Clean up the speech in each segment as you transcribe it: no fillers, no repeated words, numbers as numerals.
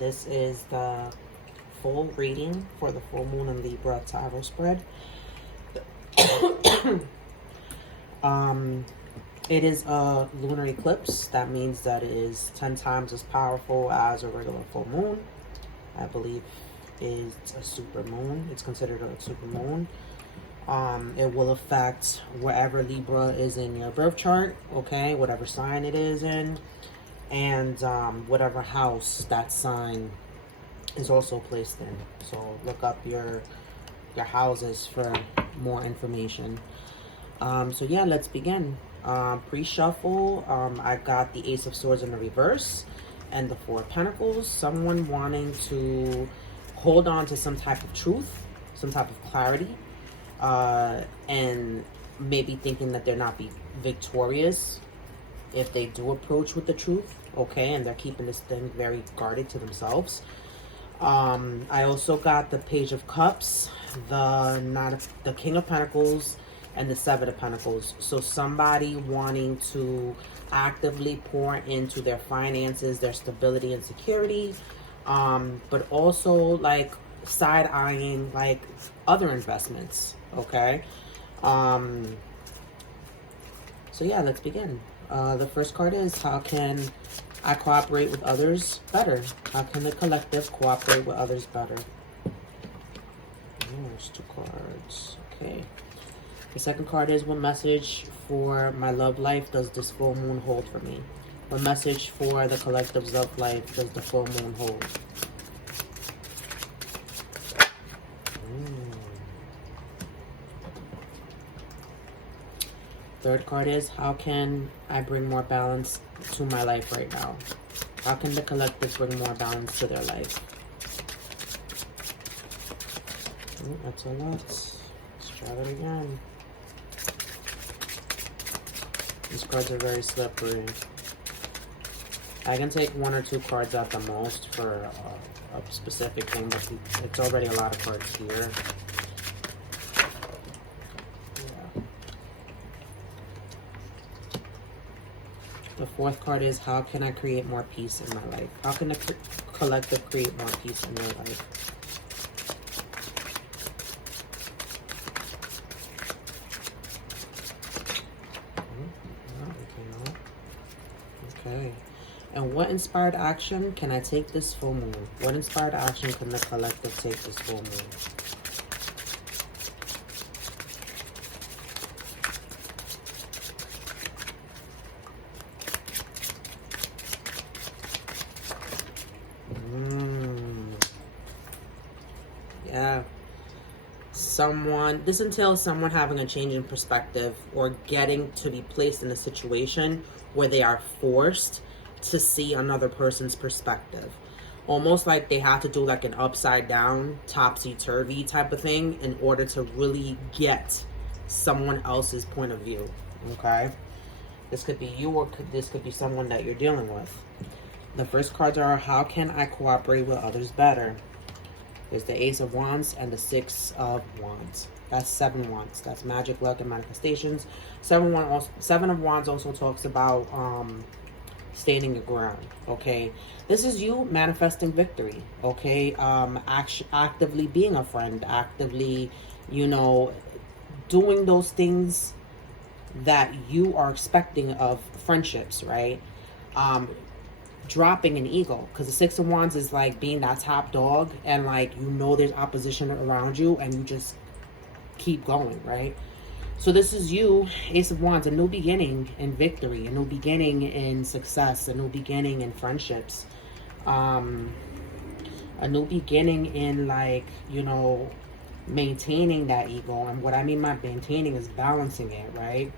This is the full reading for the full moon in Libra tarot spread. It is a lunar eclipse. That means that it is 10 times as powerful as a regular full moon. I believe it's a super moon. It's considered a super moon. It will affect wherever Libra is in your birth chart, okay, whatever sign it is in, and whatever house that sign is also placed in. So look up your houses for more information. So yeah, let's begin. Pre-shuffle, I got the Ace of Swords in the reverse and the Four of Pentacles. Someone wanting to hold on to some type of truth, some type of clarity, and maybe thinking that they're not be victorious if they do approach with the truth, okay, and they're keeping this thing very guarded to themselves. I also got the Page of Cups, the King of Pentacles, and the Seven of Pentacles. So somebody wanting to actively pour into their finances, their stability and security, but also like side-eyeing like other investments, okay? So yeah, let's begin. The first card is, how can I cooperate with others better? How can the collective cooperate with others better? There's two cards. Okay. The second card is, what message for my love life does this full moon hold for me? What message for the collective's love life does the full moon hold? Third card is, how can I bring more balance to my life right now? How can the collective bring more balance to their life? That's a lot. Let's try that again. These cards are very slippery. I can take one or two cards at the most for a specific thing, but it's already a lot of cards here. Yeah. The fourth card is, how can I create more peace in my life? How can the collective create more peace in their life? Okay. And what inspired action can I take this full moon? What inspired action can the collective take this full moon? Yeah. This entails someone having a change in perspective or getting to be placed in a situation where they are forced to see another person's perspective. Almost like they have to do like an upside down, topsy-turvy type of thing in order to really get someone else's point of view, okay? This could be you, or this could be someone that you're dealing with. The first cards are, how can I cooperate with others better? There's the Ace of Wands and the Six of Wands. That's 7 wands. That's magic, luck, and manifestations. 7 of Wands also talks about standing your ground, okay? This is you manifesting victory, okay? Actively being a friend, actively, you know, doing those things that you are expecting of friendships, right? Dropping an ego, because the Six of Wands is like being that top dog, and like, you know, there's opposition around you and you just keep going, right? So this is you, Ace of Wands, a new beginning in victory, a new beginning in success, a new beginning in friendships, a new beginning in, like, you know, maintaining that ego. And what I mean by maintaining is balancing it, right?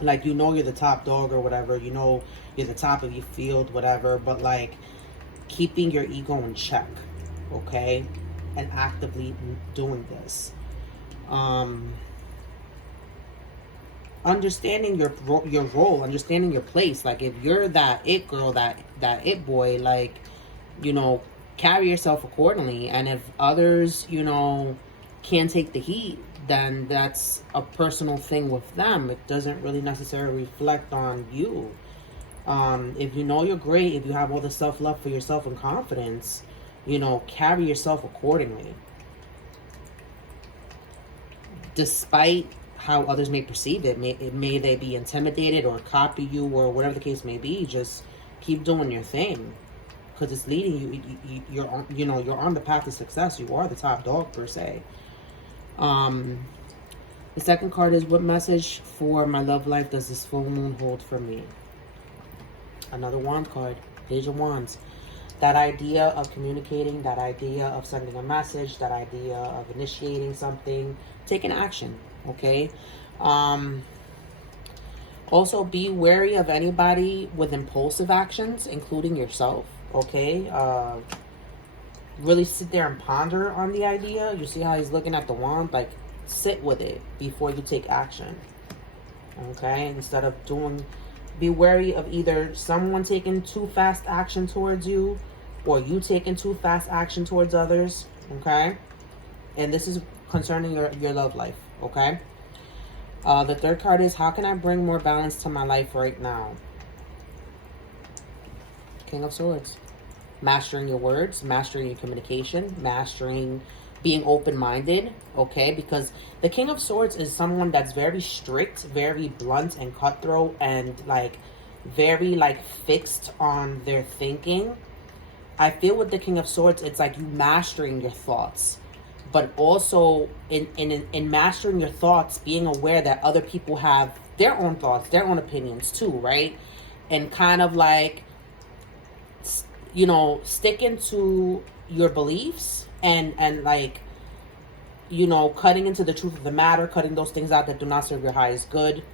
Like, you know, you're the top dog or whatever, you know, you're the top of your field, whatever, but like keeping your ego in check, okay? And actively doing this. Understanding your role, understanding your place. Like, if you're that it girl, that it boy, like, you know, carry yourself accordingly. And if others, you know, can't take the heat, then that's a personal thing with them. It doesn't really necessarily reflect on you. If you know you're great, if you have all the self-love for yourself and confidence, you know, carry yourself accordingly. Despite how others may perceive it, may they be intimidated or copy you or whatever the case may be, just keep doing your thing, because it's leading you're on, you know, you're on the path to success. You are the top dog per se. The second card is, what message for my love life does this full moon hold for me? Another wand card, Page of Wands. That idea of communicating, that idea of sending a message, that idea of initiating something, taking action, okay? Also, be wary of anybody with impulsive actions, including yourself, okay? Really sit there and ponder on the idea. You see how he's looking at the wand? Like, sit with it before you take action, okay? Instead of doing... Be wary of either someone taking too fast action towards you or you taking too fast action towards others, okay? And this is concerning your love life, okay? The third card is, how can I bring more balance to my life right now? King of Swords. Mastering your words, mastering your communication, mastering being open-minded, okay? Because the King of Swords is someone that's very strict, very blunt and cutthroat, and like very like fixed on their thinking. I feel with the King of Swords, it's like you mastering your thoughts, but also in mastering your thoughts, being aware that other people have their own thoughts, their own opinions too, right? And kind of like, you know, sticking to your beliefs and like, you know, cutting into the truth of the matter, cutting those things out that do not serve your highest good,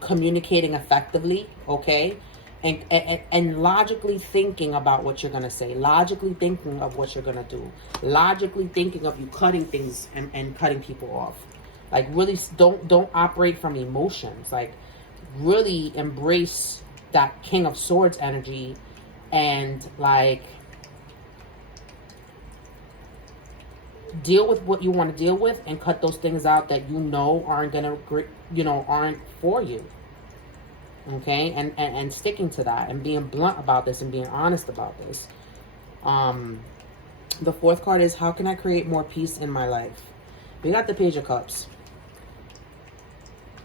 communicating effectively, okay? And logically thinking about what you're going to say, logically thinking of what you're going to do, logically thinking of you cutting things and cutting people off. Like, really don't operate from emotions. Like, really embrace that King of Swords energy and like deal with what you want to deal with and cut those things out that you know aren't gonna, you know, aren't for you, okay? And sticking to that and being blunt about this and being honest about this. The fourth card is, how can I create more peace in my life? We got the Page of Cups,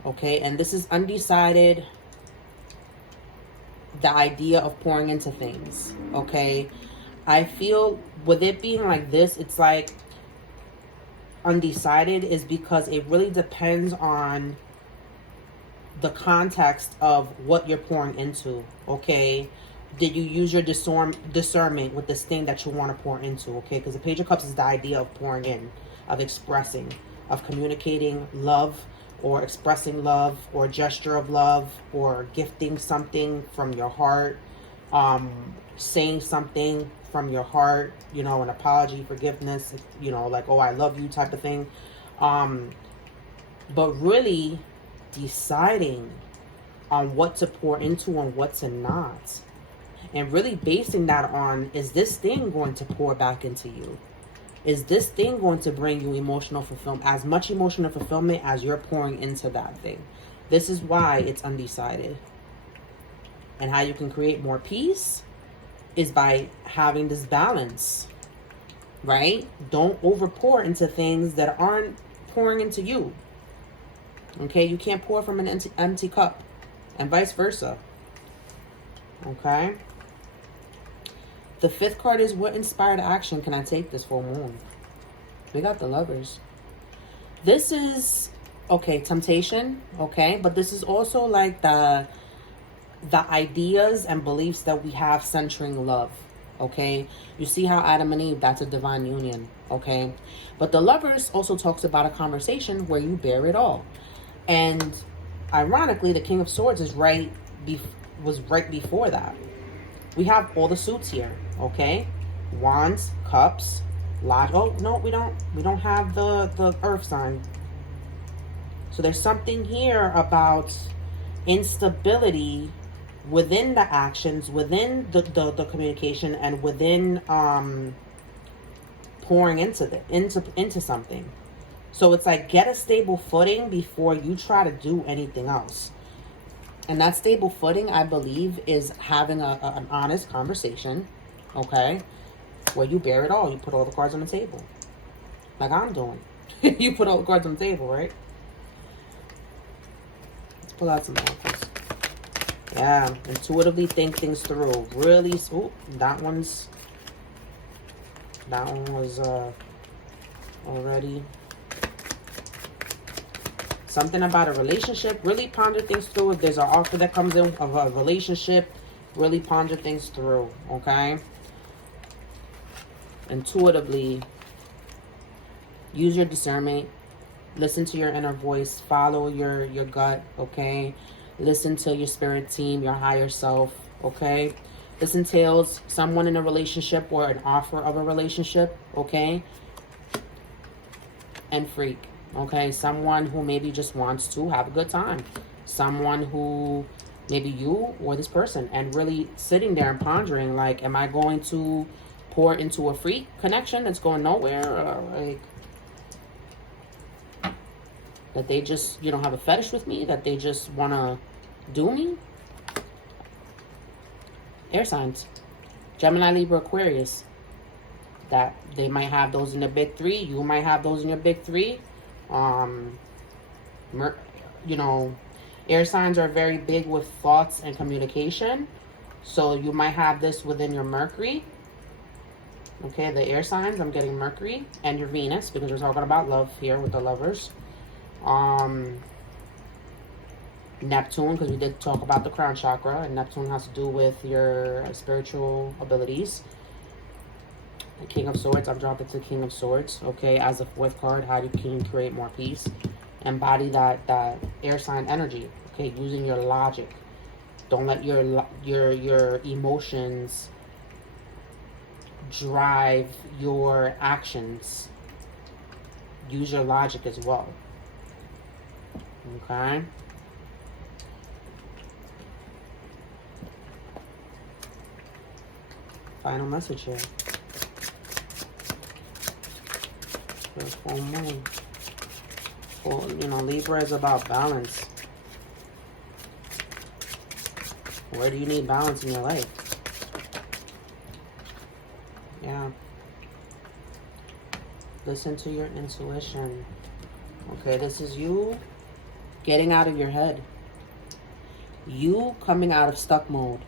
okay? And this is undecided, the idea of pouring into things, okay? I feel with it being like this, it's like undecided is because it really depends on the context of what you're pouring into, okay? Did you use your discernment with this thing that you want to pour into, okay? Because the Page of Cups is the idea of pouring in, of expressing, of communicating love, or expressing love, or a gesture of love, or gifting something from your heart, saying something from your heart, you know, an apology, forgiveness, you know, like, oh, I love you type of thing. But really deciding on what to pour into and what to not. And really basing that on, is this thing going to pour back into you? Is this thing going to bring you emotional fulfillment, as much emotional fulfillment as you're pouring into that thing? This is why it's undecided. And how you can create more peace is by having this balance, right? Don't over pour into things that aren't pouring into you. Okay, you can't pour from an empty cup, and vice versa. Okay. The fifth card is, what inspired action can I take this full moon? We got the Lovers. This is, okay, temptation, okay? But this is also like the ideas and beliefs that we have centering love, okay? You see how Adam and Eve, that's a divine union, okay? But the Lovers also talks about a conversation where you bear it all. And ironically, the King of Swords is was right before that. We have all the suits here, okay? Wands, cups, oh no, we don't have the earth sign. So there's something here about instability within the actions, within the communication, and within pouring into something. So it's like, get a stable footing before you try to do anything else. And that stable footing, I believe, is having an honest conversation, okay? Where you bear it all. You put all the cards on the table. Like I'm doing. You put all the cards on the table, right? Let's pull out some oraacles. Yeah, intuitively think things through. Really, ooh, that one was already. Something about a relationship. Really ponder things through. If there's an offer that comes in of a relationship, really ponder things through, okay? Intuitively, use your discernment. Listen to your inner voice. Follow your gut, okay? Listen to your spirit team, your higher self, okay? This entails someone in a relationship or an offer of a relationship, okay? And freak, okay? Someone who maybe just wants to have a good time. Someone who, maybe you or this person, and really sitting there and pondering, like, am I going to pour into a freak connection that's going nowhere? Or like, that they just, you know, have a fetish with me? That they just want to do me? Air signs. Gemini, Libra, Aquarius. That they might have those in the big three. You might have those in your big three. You know, air signs are very big with thoughts and communication. So you might have this within your Mercury. Okay, the air signs, I'm getting Mercury and your Venus, because we're talking about love here with the lovers. Neptune, because we did talk about the crown chakra, and Neptune has to do with your spiritual abilities. The King of Swords, I'm dropping to King of Swords. Okay, as a fourth card, how you can create more peace. Embody that air sign energy. Okay, using your logic. Don't let your emotions drive your actions. Use your logic as well. Okay. Final message here. For full moon. Full, you know, Libra is about balance. Where do you need balance in your life? Yeah. Listen to your intuition. Okay, this is you getting out of your head. You coming out of stuck mode.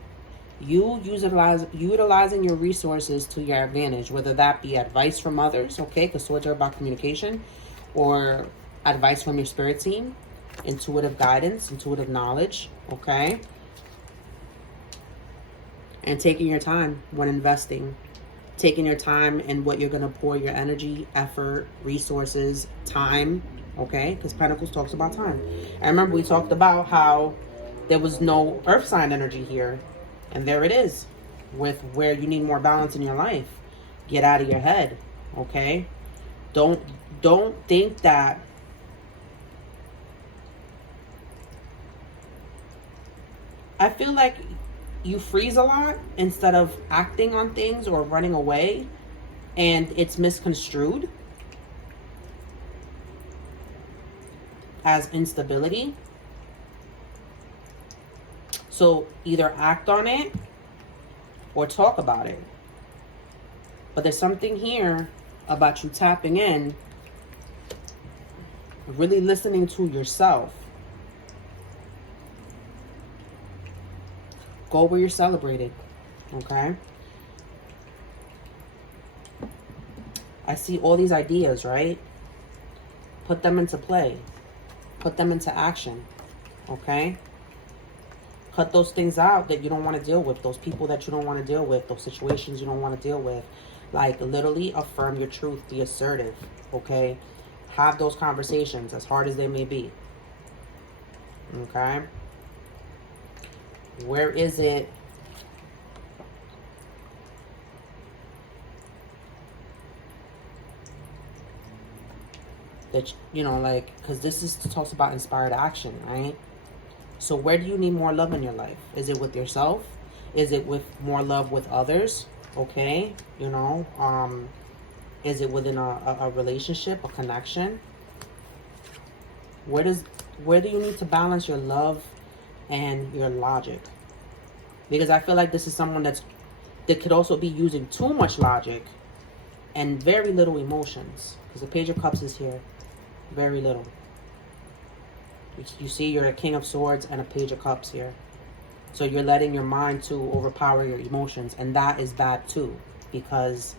You utilizing your resources to your advantage, whether that be advice from others, okay, because swords are about communication, or advice from your spirit team, intuitive guidance, intuitive knowledge, okay? And taking your time when investing. Taking your time in what you're going to pour your energy, effort, resources, time, okay? Because Pentacles talks about time. I remember we talked about how there was no earth sign energy here. And there it is, with where you need more balance in your life. Get out of your head, okay? Don't think that I feel like you freeze a lot instead of acting on things or running away, and it's misconstrued as instability. So either act on it or talk about it. But there's something here about you tapping in, really listening to yourself. Go where you're celebrated, okay? I see all these ideas, right? Put them into play. Put them into action, okay? Cut those things out that you don't want to deal with. Those people that you don't want to deal with. Those situations you don't want to deal with. Like, literally affirm your truth. Be assertive, okay? Have those conversations, as hard as they may be. Okay? Where is it? That, you know, like, because this is talks about inspired action, right? So where do you need more love in your life? Is it with yourself? Is it with more love with others? Okay, you know, is it within a relationship, a connection? Where do you need to balance your love and your logic. Because I feel like this is someone that could also be using too much logic and very little emotions. Because the Page of Cups is here. Very little. You see, you're a King of Swords and a Page of Cups here. So you're letting your mind too overpower your emotions. And that is bad too. Because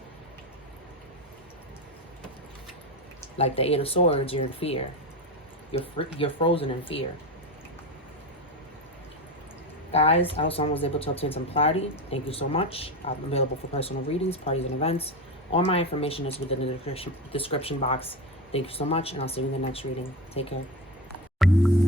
like the Eight of Swords, you're in fear. You're frozen in fear. Guys, I hope someone was able to obtain some clarity. Thank you so much. I'm available for personal readings, parties, and events. All my information is within the description box. Thank you so much, and I'll see you in the next reading. Take care.